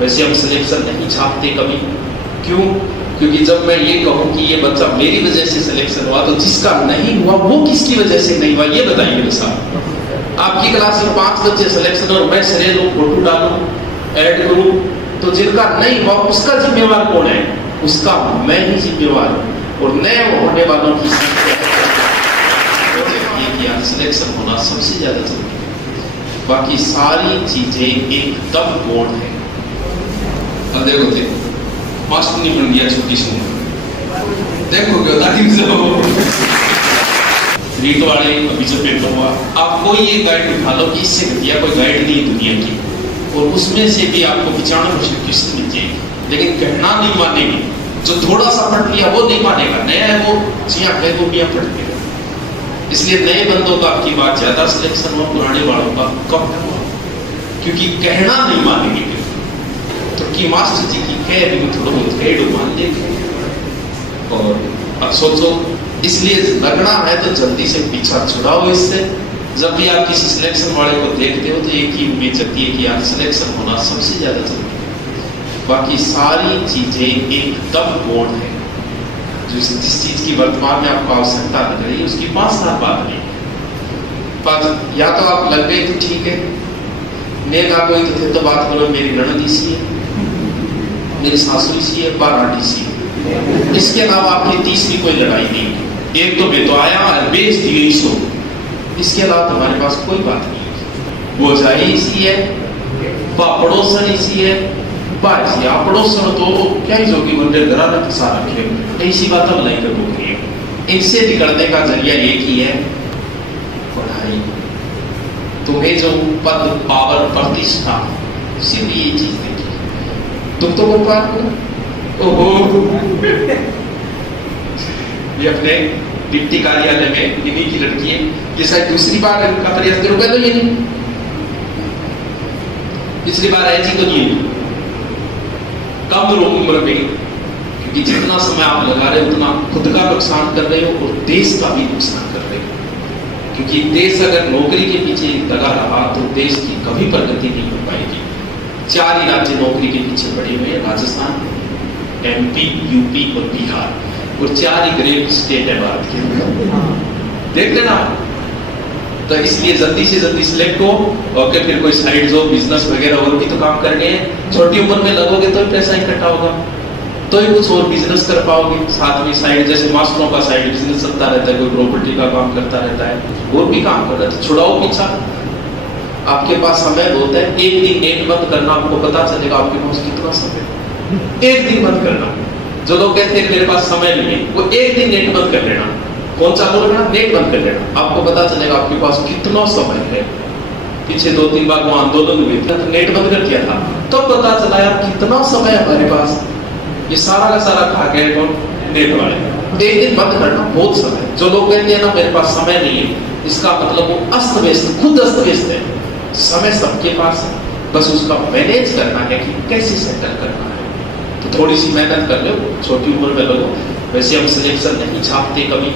वैसे हम सिलेक्शन नहीं छापते कभी। क्यों? क्योंकि जब मैं ये कहूँ कि ये बच्चा मेरी वजह से सिलेक्शन हुआ, तो जिसका नहीं हुआ वो किसकी वजह से नहीं हुआ, ये बताइए मेरे साथ। आपकी क्लास में 5 बच्चे सिलेक्शन और मैं सरे लूँ, फोटो डालूँ, ऐड करूँ, तो जिनका नहीं हुआ उसका जिम्मेवार कौन है? उसका मैं ही जिम्मेवार हूँ। और नए होने वालों की संख्या सिलेक्शन होना सबसे ज्यादा जरूरी है, बाकी सारी चीजें एकदम बोर्ड है। अब देखो मास्टर नहीं बन गया छोटी सी उम्र, देखो क्या रीट वाले अभी जो पेपर हुआ, आपको ये गाइड उठा लो कि इससे घटिया कोई गाइड नहीं दुनिया की, और उसमें से भी आपको 95% क्वेश्चन मिल जाएगी, लेकिन कहना नहीं मानेगी। जो थोड़ा सा पढ़ लिया वो नहीं मानेगा, नया है वो जिया है वो मियाँ पढ़ लेगा। इसलिए नए बंदों का आपकी बात ज्यादा सिलेक्शन हुआ, पुराने वालों का कम हुआ, क्योंकि कहना नहीं मानेंगे। तो कि मास्टर जी की कह भी थोड़ा बहुत गाइड मान लेंगे। और अब सोचो, इसलिए लगना है तो जल्दी से पीछा छुड़ाओ इससे। जब भी आप किसी सिलेक्शन वाले को देखते हो तो एक ही उम्मीद जगती है कि यार सिलेक्शन होना सबसे ज्यादा जरूरी है, बाकी सारी चीजें एकदम बोर्ड है। जिस चीज की वर्तमान में आपको आवश्यकता लग रही है उसकी 5 साल बाद नहीं, पर या तो आप लग गए तो ठीक है, नेक आप कोई तो थे तो बात करो, मेरी ननद सी है, मेरी सासुरी सी है, बाराटी सी है, इसके अलावा आपकी तीसरी कोई लड़ाई नहीं। एक तो मैं तो आया और बेच दी गई सो, इसके अलावा हमारे पास कोई बात नहीं। वो जाई सी है, पड़ोसन सी है, बाजी आप पड़ोसन तो क्या ही जोगी बंदे घरा में फंसा रखे, ऐसी बात हम नहीं कर बोल। इनसे निकलने का जरिया एक ही है, पढ़ाई। तुम्हें जो पद पावर प्रतिष्ठा सिर्फ ये चीज देखी, तुम तो गोपाल हो। ओहो ये अपने डिप्टी कार्यालय में इन्हीं की लड़की है, ये शायद दूसरी बार इनका प्रयास करोगे तो ये नहीं, पिछली बार ऐसी तो नहीं, कम उम्र में, क्योंकि जितना समय आप लगा रहे हो उतना खुद का नुकसान कर रहे हो और देश का भी नुकसान कर रहे हो। क्योंकि देश अगर नौकरी के पीछे लगा रहा तो देश की कभी प्रगति नहीं हो पाएगी। 4 ही राज्य नौकरी के पीछे पड़े हुए हैं, राजस्थान, MP, UP और बिहार, और 4 ही ग्रेट स्टेट है भारत के, देख लेना। तो इसलिए जल्दी से जल्दी सिलेक्ट हो, और फिर कोई साइड जॉब, बिजनेस वगैरह और भी तो काम करने हैं। छोटी उम्र में लगोगे तो पैसा इकट्ठा होगा, तो ही कुछ और बिजनेस कर पाओगे। साथ में साइड, जैसे मास्टरों का साइड बिजनेस चलता रहता है, कोई प्रॉपर्टी का काम करता रहता है, और भी काम कर रहा है, तो छुड़ाओ पीछा। आपके पास समय होता है, एक दिन नेट बंद करना, आपको पता चलेगा आपके पास कितना समय। एक दिन बंद करना, जो लोग कहते हैं मेरे पास समय नहीं है, वो एक दिन नेट बंद कर लेना। कौन चालू रखना? नेट बंद कर लेना, आपको पता चलेगा आपके पास कितना समय है। पीछे 2-3 बार वो आंदोलन हुए थे तो नेट बंद कर दिया था, तो पता चला यार कितना समय है हमारे पास। ये सारा का सारा खा गए कौन? नेट वाले। एक दिन बंद करना बहुत समय। जो लोग कहते हैं ना मेरे पास समय नहीं है, इसका मतलब वो अस्त व्यस्त, खुद अस्त व्यस्त है। समय सबके पास है, बस उसका मैनेज करना है कि कैसे सेटल करना है। तो थोड़ी सी मेहनत कर लो, छोटी उम्र में लगो। वैसे हम सिलेक्शन नहीं छापते कभी।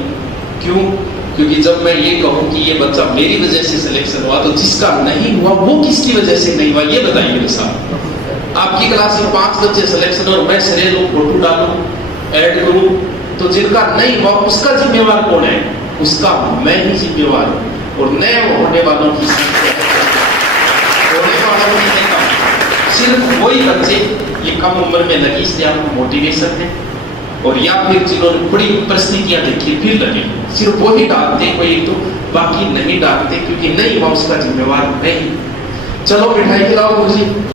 क्यों? क्योंकि जब मैं ये कहूँ कि ये बच्चा मेरी वजह से सिलेक्शन हुआ, तो जिसका नहीं हुआ वो किसकी वजह से नहीं हुआ, ये बताइए मेरे साथ। आपकी क्लास में 5 बच्चे सिलेक्शन और मैं सरे लूँ, फोटो डालूँ, ऐड करूँ, तो जिनका नहीं हुआ उसका जिम्मेवार कौन है? उसका मैं ही जिम्मेवार हूँ। और नए होने वालों की संख्या सिर्फ वही बच्चे ये कम उम्र में लगी, इसलिए आपको मोटिवेशन है, और या फिर जिन्होंने बड़ी परिस्थितियां देखी फिर लगे, सिर्फ वही डालते कोई तो, बाकी नहीं डालते, क्योंकि नहीं हुआ उसका जिम्मेवार नहीं। चलो मिठाई खिलाओ मुझे।